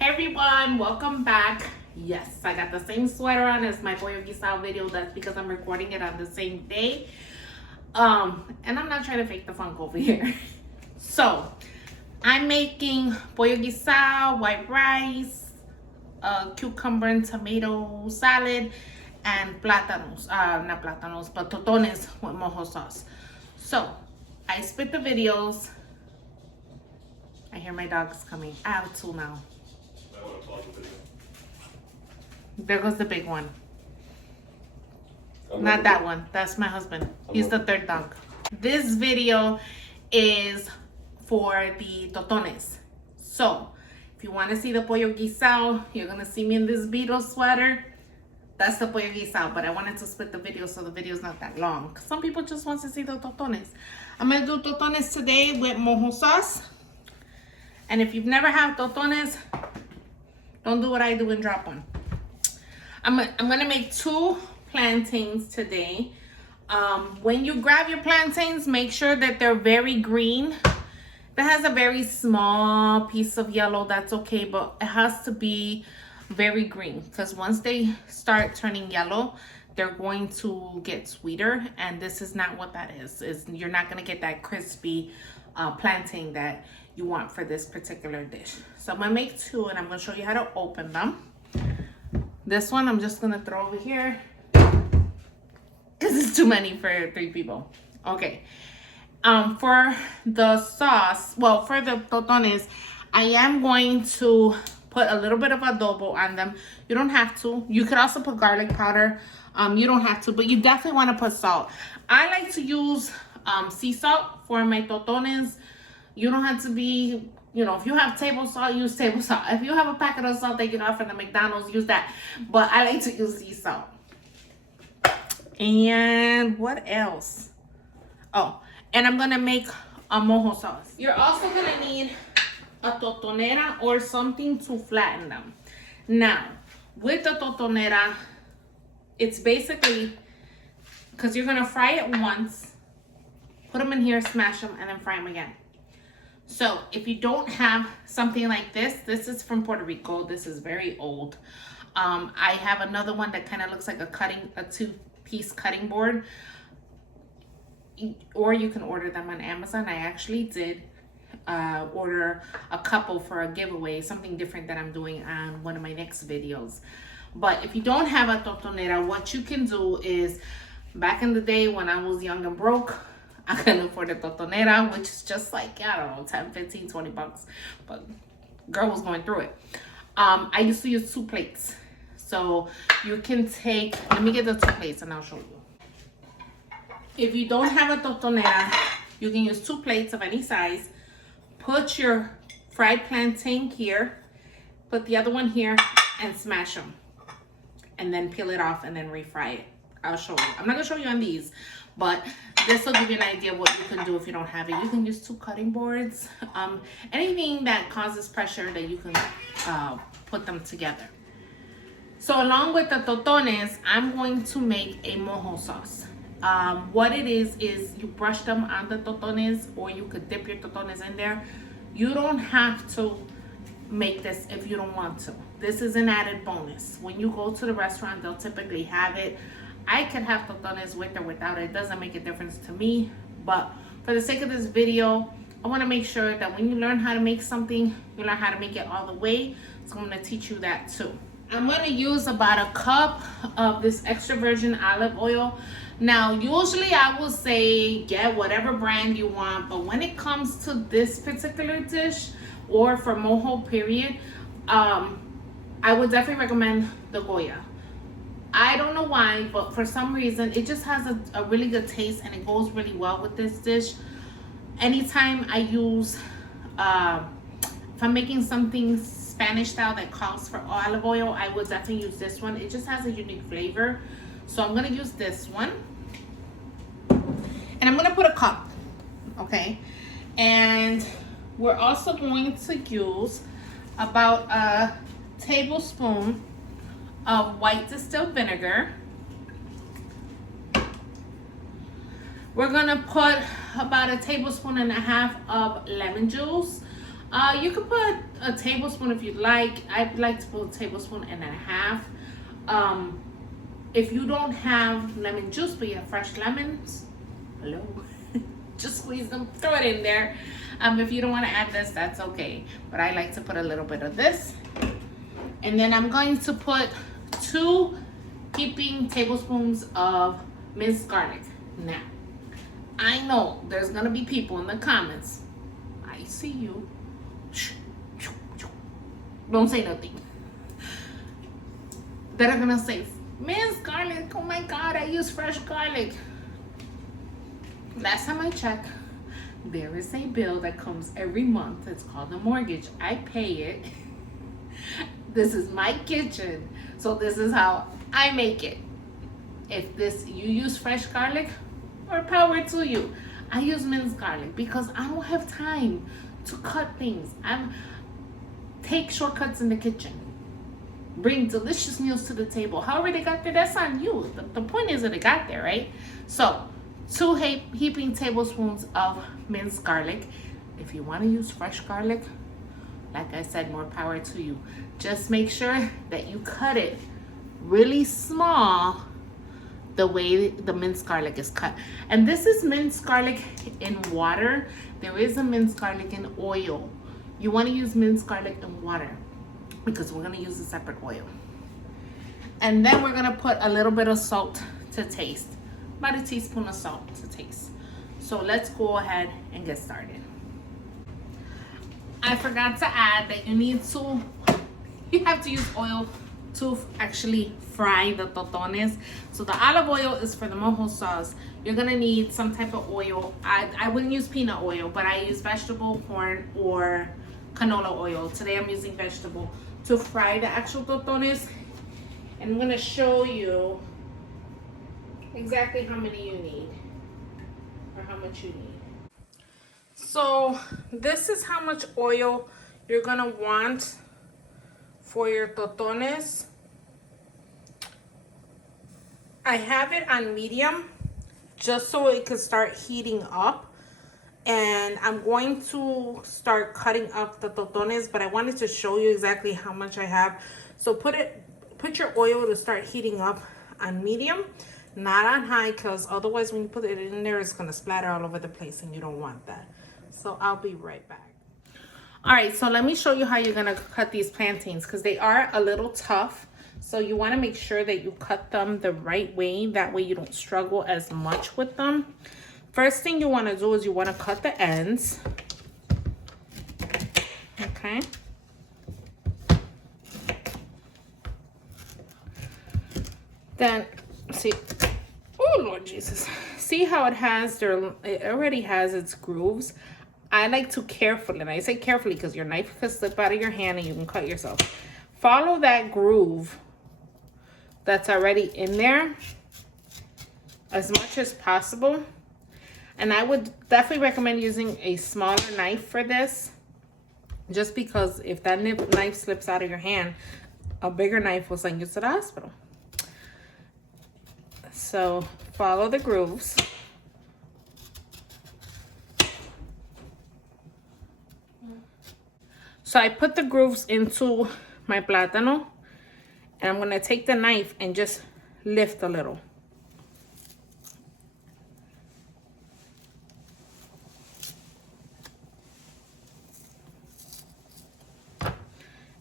Hey everyone, welcome back. Yes, I got the same sweater on as my pollo guisado video. That's because I'm recording it on the same day. And I'm not trying to fake the funk over here. So, I'm making pollo guisado, white rice, cucumber and tomato salad, and plátanos. Not plátanos, but tostones with mojo sauce. So, I split the videos. I hear my dogs coming. I have two now. There goes the big one. Not that one. That's my husband. He's the third dog. This video is for the tostones. So, if you want to see the pollo guisado, you're going to see me in this Beetle sweater. That's the pollo guisado, but I wanted to split the video so the video is not that long. Some people just want to see the tostones. I'm going to do tostones today with mojo sauce. And if you've never had tostones, don't do what I do and drop one. I'm gonna make 2 plantains today. When you grab your plantains, make sure that they're very green. If it has a very small piece of yellow, that's okay, but it has to be very green, because once they start turning yellow, they're going to get sweeter, and this is not what that is. You're not gonna get that crispy plantain that you want for this particular dish. So I'm gonna make 2, and I'm gonna show you how to open them. This one I'm just gonna throw over here because it's too many for 3 people. Okay. For the sauce, well, for the tostones, I am going to put a little bit of adobo on them. You don't have to. You could also put garlic powder. You don't have to, but you definitely want to put salt. I like to use sea salt for my tostones. You don't have to be, you know, if you have table salt, use table salt. If you have a packet of salt that you get off from the McDonald's, use that. But I like to use sea salt. And what else? Oh, and I'm going to make a mojo sauce. You're also going to need a totonera or something to flatten them. Now, with the totonera, it's basically, because you're going to fry it once, put them in here, smash them, and then fry them again. So if you don't have something like this is from Puerto Rico. This is very old. I have another one that kind of looks like a 2-piece cutting board. Or you can order them on Amazon. I actually did order a couple for a giveaway, something different that I'm doing on one of my next videos. But if you don't have a totonera, what you can do is, back in the day when I was young and broke, I can afford a totonera, which is just like, I don't know, 10, 15, 20 bucks. But girl was going through it. I used to use 2 plates. So you can take, let me get the 2 plates and I'll show you. If you don't have a totonera, you can use 2 plates of any size. Put your fried plantain here. Put the other one here and smash them. And then peel it off and then refry it. I'll show you. I'm not going to show you on these, but this will give you an idea of what you can do if you don't have it. You can use 2 cutting boards. Anything that causes pressure that you can put them together. So along with the tostones, I'm going to make a mojo sauce. What it is you brush them on the tostones, or you could dip your tostones in there. You don't have to make this if you don't want to. This is an added bonus. When you go to the restaurant, they'll typically have it. I could have tostones with or without it. It doesn't make a difference to me. But for the sake of this video, I want to make sure that when you learn how to make something, you learn how to make it all the way. So I'm going to teach you that too. I'm going to use about a cup of this extra virgin olive oil. Now, usually I will say get whatever brand you want. But when it comes to this particular dish, or for mojo period, I would definitely recommend the Goya. I don't know why, but for some reason, it just has a really good taste and it goes really well with this dish. Anytime I use, if I'm making something Spanish style that calls for olive oil, I would definitely use this one. It just has a unique flavor. So I'm going to use this one. And I'm going to put a cup, okay? And we're also going to use about a tablespoon of white distilled vinegar. We're gonna put about 1.5 tablespoons of lemon juice. You could put a tablespoon if you'd like. I'd like to put a tablespoon and a half. If you don't have lemon juice but you have fresh lemons, hello, just squeeze them, throw it in there. If you don't want to add this, that's okay. But I like to put a little bit of this. And then I'm going to put 2 heaping tablespoons of minced garlic. Now, I know there's gonna be people in the comments. I see you. Don't say nothing. That are gonna say, minced garlic, oh my God, I use fresh garlic. Last time I checked, there is a bill that comes every month. It's called a mortgage. I pay it. This is my kitchen, so this is how I make it. If you use fresh garlic, more power to you. I use minced garlic because I don't have time to cut things. Take shortcuts in the kitchen. Bring delicious meals to the table. However they got there, that's on you. The point is that it got there, right? So 2 heaping tablespoons of minced garlic. If you want to use fresh garlic, like I said, more power to you. Just make sure that you cut it really small the way the minced garlic is cut. And this is minced garlic in water. There is a minced garlic in oil. You want to use minced garlic in water because we're going to use a separate oil. And then we're going to put a little bit of salt to taste. About a teaspoon of salt to taste. So let's go ahead and get started. I forgot to add that you have to use oil to actually fry the tostones. So the olive oil is for the mojo sauce. You're gonna need some type of oil. I wouldn't use peanut oil, but I use vegetable, corn, or canola oil. Today I'm using vegetable to fry the actual tostones. And I'm gonna show you exactly how many you need, or how much you need. So this is how much oil you're gonna want for your tostones. I have it on medium just so it could start heating up, and I'm going to start cutting up the tostones, but I wanted to show you exactly how much I have. So put your oil to start heating up on medium, not on high, because otherwise when you put it in there, it's gonna splatter all over the place and you don't want that. So I'll be right back. All right, so let me show you how you're gonna cut these plantains, because they are a little tough. So you wanna make sure that you cut them the right way. That way you don't struggle as much with them. First thing you wanna do is you wanna cut the ends. Okay. Then, see, oh Lord Jesus. See how it already has its grooves. I like to carefully, and I say carefully because your knife could slip out of your hand and you can cut yourself. Follow that groove that's already in there as much as possible. And I would definitely recommend using a smaller knife for this, just because if that knife slips out of your hand, a bigger knife will send you to the hospital. So follow the grooves. So I put the grooves into my plátano, and I'm gonna take the knife and just lift a little.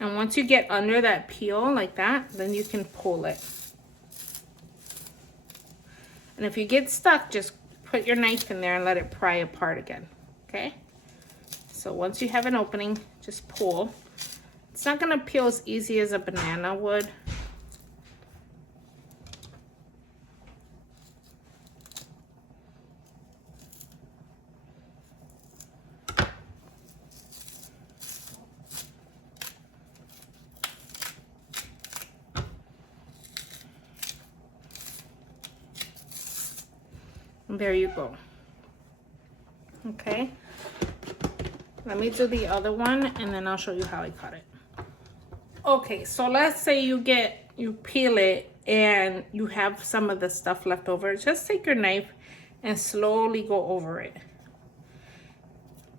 And once you get under that peel like that, then you can pull it. And if you get stuck, just put your knife in there and let it pry apart again, okay? So once you have an opening, just pull. It's not gonna peel as easy as a banana would. And there you go. Okay. Let me do the other one and then I'll show you how I cut it. Okay, so let's say you peel it and you have some of the stuff left over. Just take your knife and slowly go over it.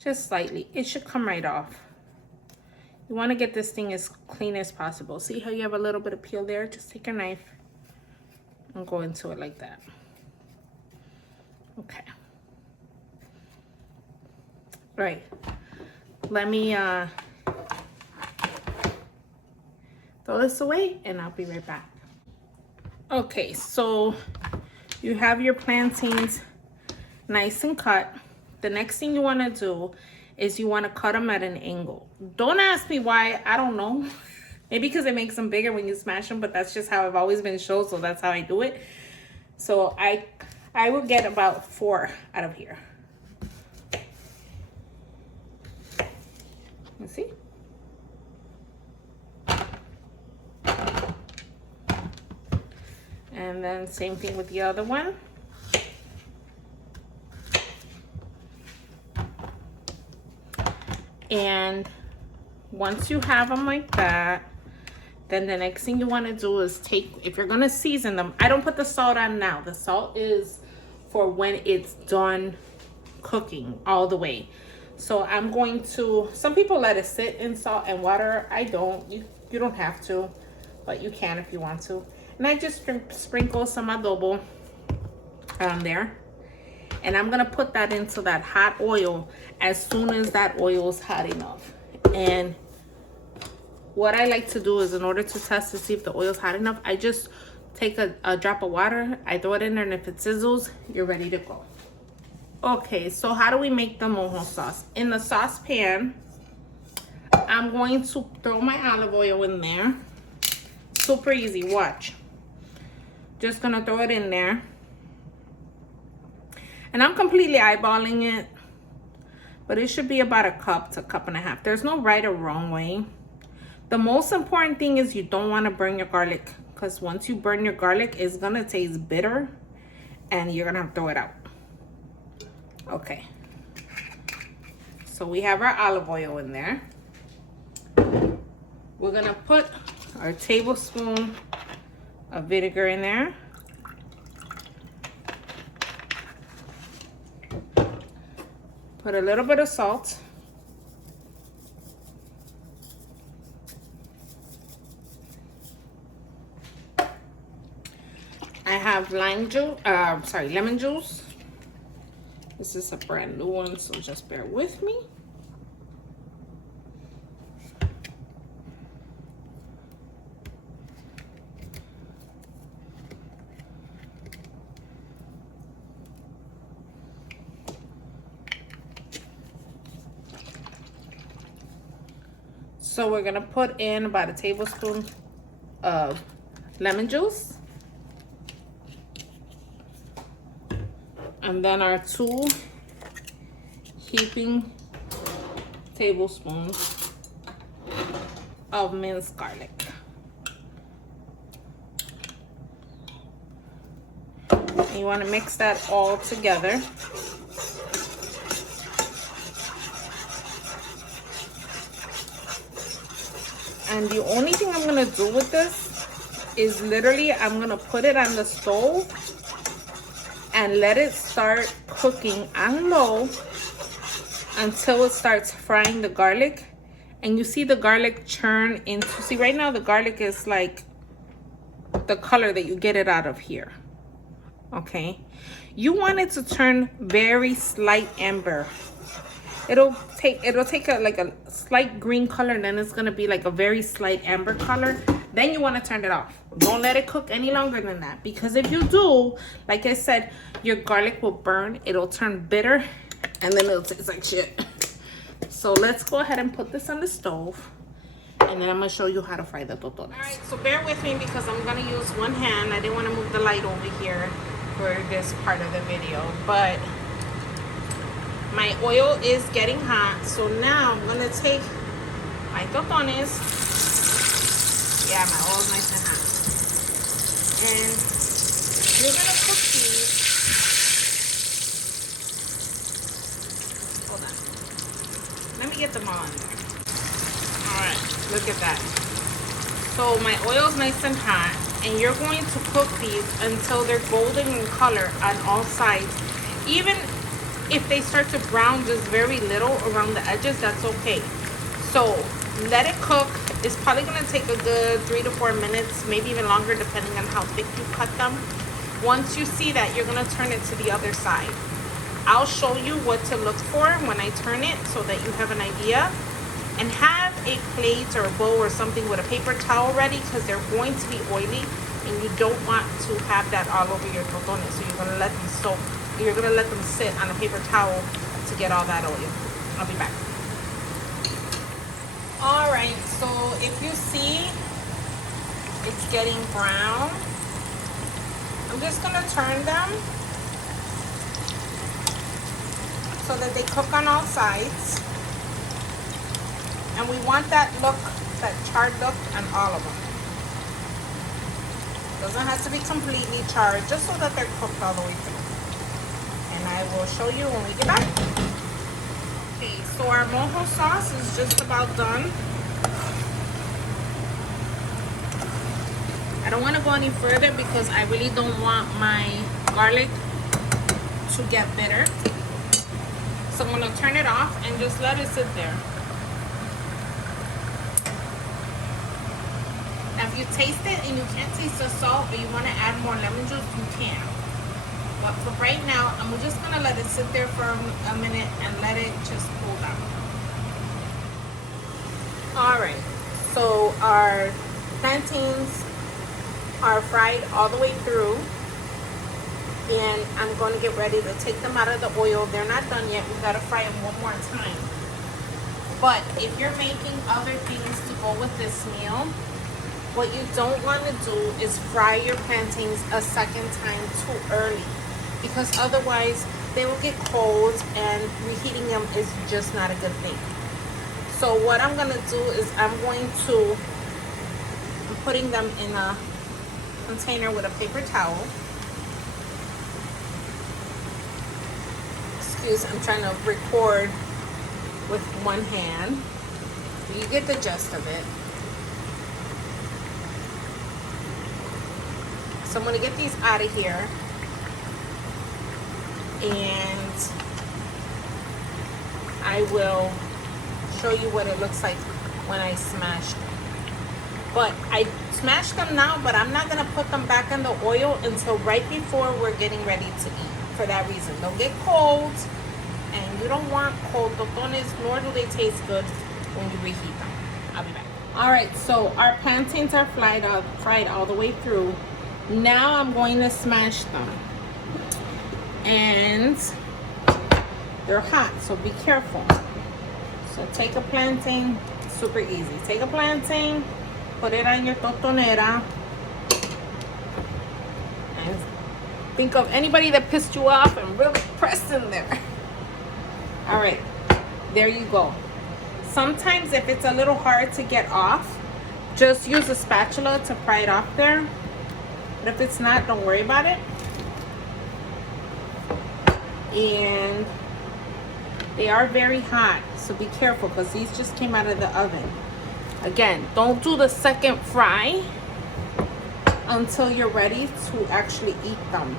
Just slightly. It should come right off. You want to get this thing as clean as possible. See how you have a little bit of peel there? Just take your knife and go into it like that. Okay. All right. Let me throw this away and I'll be right back. Okay, so you have your plantains nice and cut. The next thing you want to do is you want to cut them at an angle. Don't ask me why, I don't know. Maybe because it makes them bigger when you smash them, but that's just how I've always been shown, so that's how I do it. So I will get about 4 out of here. You see? And then same thing with the other one. And once you have them like that, then the next thing you want to do is take, if you're going to season them, I don't put the salt on now. The salt is for when it's done cooking all the way. So I'm going to, some people let it sit in salt and water. I don't. You don't have to, but you can if you want to. And I just sprinkle some adobo on there. And I'm going to put that into that hot oil as soon as that oil is hot enough. And what I like to do is, in order to test to see if the oil is hot enough, I just take a drop of water, I throw it in there, and if it sizzles, you're ready to go. Okay, so how do we make the mojo sauce? In the saucepan, I'm going to throw my olive oil in there. Super easy, watch. Just gonna throw it in there. And I'm completely eyeballing it, but it should be about a cup to a cup and a half. There's no right or wrong way. The most important thing is you don't want to burn your garlic, because once you burn your garlic, it's gonna taste bitter and you're gonna have to throw it out. Okay, so we have our olive oil in there. We're gonna put our tablespoon of vinegar in there. Put a little bit of salt. I have lemon juice. This is a brand new one, so just bear with me. So we're gonna put in about a tablespoon of lemon juice. And then our 2 heaping tablespoons of minced garlic. And you want to mix that all together. And the only thing I'm going to do with this is literally I'm going to put it on the stove and let it start cooking on low until it starts frying the garlic. And you see the garlic churn into, see right now the garlic is like the color that you get it out of here. Okay, you want it to turn very slight amber. It'll take like a slight green color, and then it's gonna be like a very slight amber color. Then you want to turn it off. Don't let it cook any longer than that, because if you do, like I said, your garlic will burn, it'll turn bitter, and then it'll taste like shit. So let's go ahead and put this on the stove, and then I'm gonna show you how to fry the totones. All right, so bear with me because I'm gonna use one hand. I didn't want to move the light over here for this part of the video, but my oil is getting hot. So now I'm gonna take my totones. Yeah, my oil's nice and hot. And you're gonna cook these. Hold on. Let me get them all in there. Alright, look at that. So my oil's nice and hot, and you're going to cook these until they're golden in color on all sides. Even if they start to brown just very little around the edges, that's okay. So Let it cook. It's probably gonna take a good 3 to 4 minutes, maybe even longer, depending on how thick you cut them. Once you see that, you're gonna turn it to the other side. I'll show you what to look for when I turn it so that you have an idea. And have a plate or a bowl or something with a paper towel ready, because they're going to be oily and you don't want to have that all over your tostones. So you're gonna let them soak. You're gonna let them sit on a paper towel to get all that oil. I'll be back. All right, so if you see it's getting brown, I'm just gonna turn them so that they cook on all sides. And we want that look, that charred look on all of them. Doesn't have to be completely charred, just so that they're cooked all the way through. And I will show you when we get back. Okay, so our mojo sauce is just about done. I don't want to go any further because I really don't want my garlic to get bitter. So I'm going to turn it off and just let it sit there. Now if you taste it and you can't taste the salt, or you want to add more lemon juice, you can. But for right now, I'm just going to let it sit there for a minute and let it just cool down. Alright, so our plantains are fried all the way through. And I'm going to get ready to take them out of the oil. They're not done yet. We've got to fry them one more time. But if you're making other things to go with this meal, what you don't want to do is fry your plantains a second time too early, because otherwise they will get cold and reheating them is just not a good thing. So what I'm going to do is I'm putting them in a container with a paper towel. I'm trying to record with one hand. You get the gist of it. So I'm going to get these out of here. And I will show you what it looks like when I smash them. But I smashed them now, but I'm not going to put them back in the oil until right before we're getting ready to eat. For that reason, they'll get cold, and you don't want cold tostones, nor do they taste good when you reheat them. I'll be back. All right, so our plantains are fried all the way through. Now I'm going to smash them, and they're hot, so be careful. So take a plantain, super easy. Take a plantain, put it on your tostonera, and think of anybody that pissed you off and really press in there. All right, there you go. Sometimes if it's a little hard to get off, just use a spatula to pry it off there. But if it's not, don't worry about it. And they are very hot, so be careful because these just came out of the oven. Again, don't do the second fry until you're ready to actually eat them,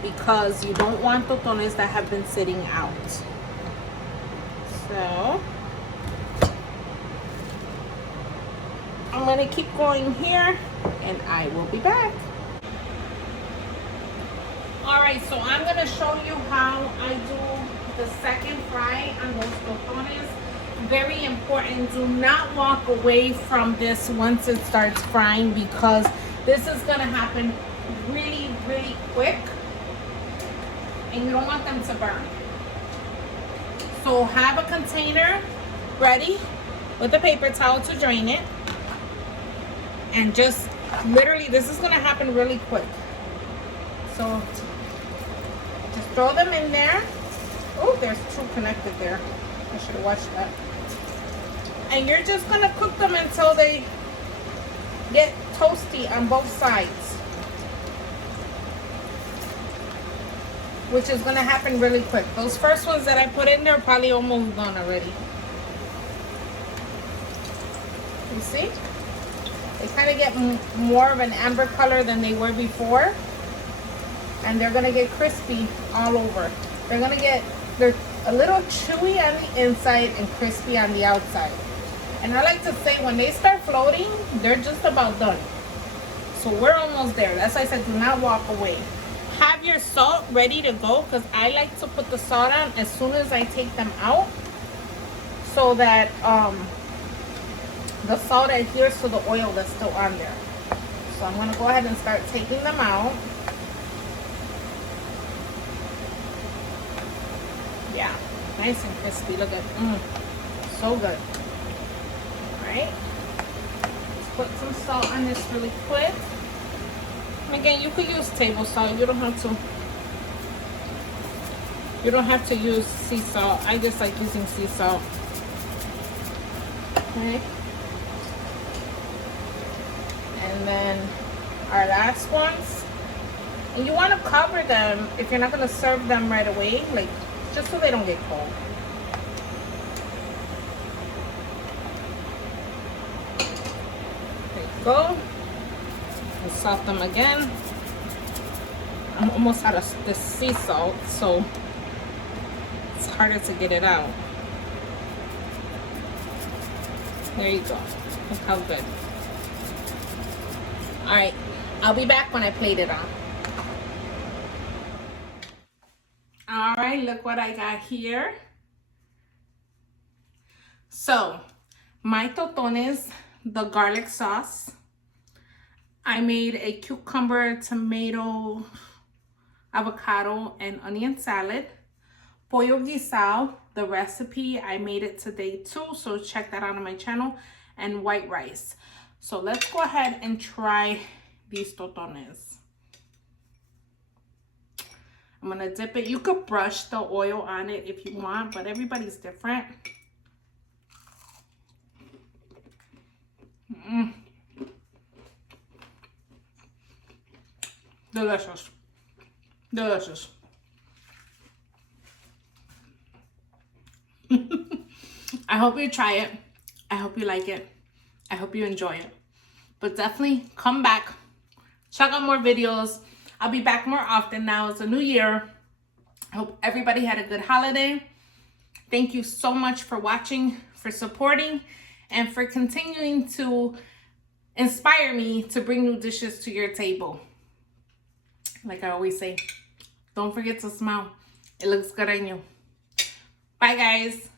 because you don't want tostones that have been sitting out. So I'm gonna keep going here and I will be back. All right, so I'm gonna show you how I do the second fry on those tostones. Very important, do not walk away from this once it starts frying, because this is gonna happen really, really quick and you don't want them to burn. So have a container ready with a paper towel to drain it, and just literally, this is gonna happen really quick. So just throw them in there. Oh, there's two connected there. I should have watched that. And you're just gonna cook them until they get toasty on both sides, which is gonna happen really quick. Those first ones that I put in there are probably almost done already. You see? They kind of get more of an amber color than they were before. And they're gonna get crispy all over. They're a little chewy on the inside and crispy on the outside. And I like to say when they start floating, they're just about done. So we're almost there. That's why I said do not walk away. Have your salt ready to go, because I like to put the salt on as soon as I take them out, so that the salt adheres to the oil that's still on there. So I'm gonna go ahead and start taking them out. Yeah, nice and crispy. Look at so good. All right, let's put some salt on this really quick. Again, you could use table salt. You don't have to. You don't have to use sea salt. I just like using sea salt. Okay. And then our last ones. And you want to cover them if you're not going to serve them right away, like just so they don't get cold. There you go. And salt them again. I'm almost out of the sea salt, so it's harder to get it out. There you go. Look how good. All right, I'll be back when I plate it on. All right, look what I got here. So, my tostones, the garlic sauce. I made a cucumber, tomato, avocado, and onion salad. Pollo guisado, the recipe, I made it today too, so check that out on my channel. And white rice. So let's go ahead and try these tostones. I'm gonna dip it. You could brush the oil on it if you want, but everybody's different. Delicious. Delicious. I hope you try it. I hope you like it. I hope you enjoy it. But definitely come back. Check out more videos. I'll be back more often now. It's a new year. I hope everybody had a good holiday. Thank you so much for watching, for supporting, and for continuing to inspire me to bring new dishes to your table. Like I always say, don't forget to smile. It looks good on you. Bye, guys.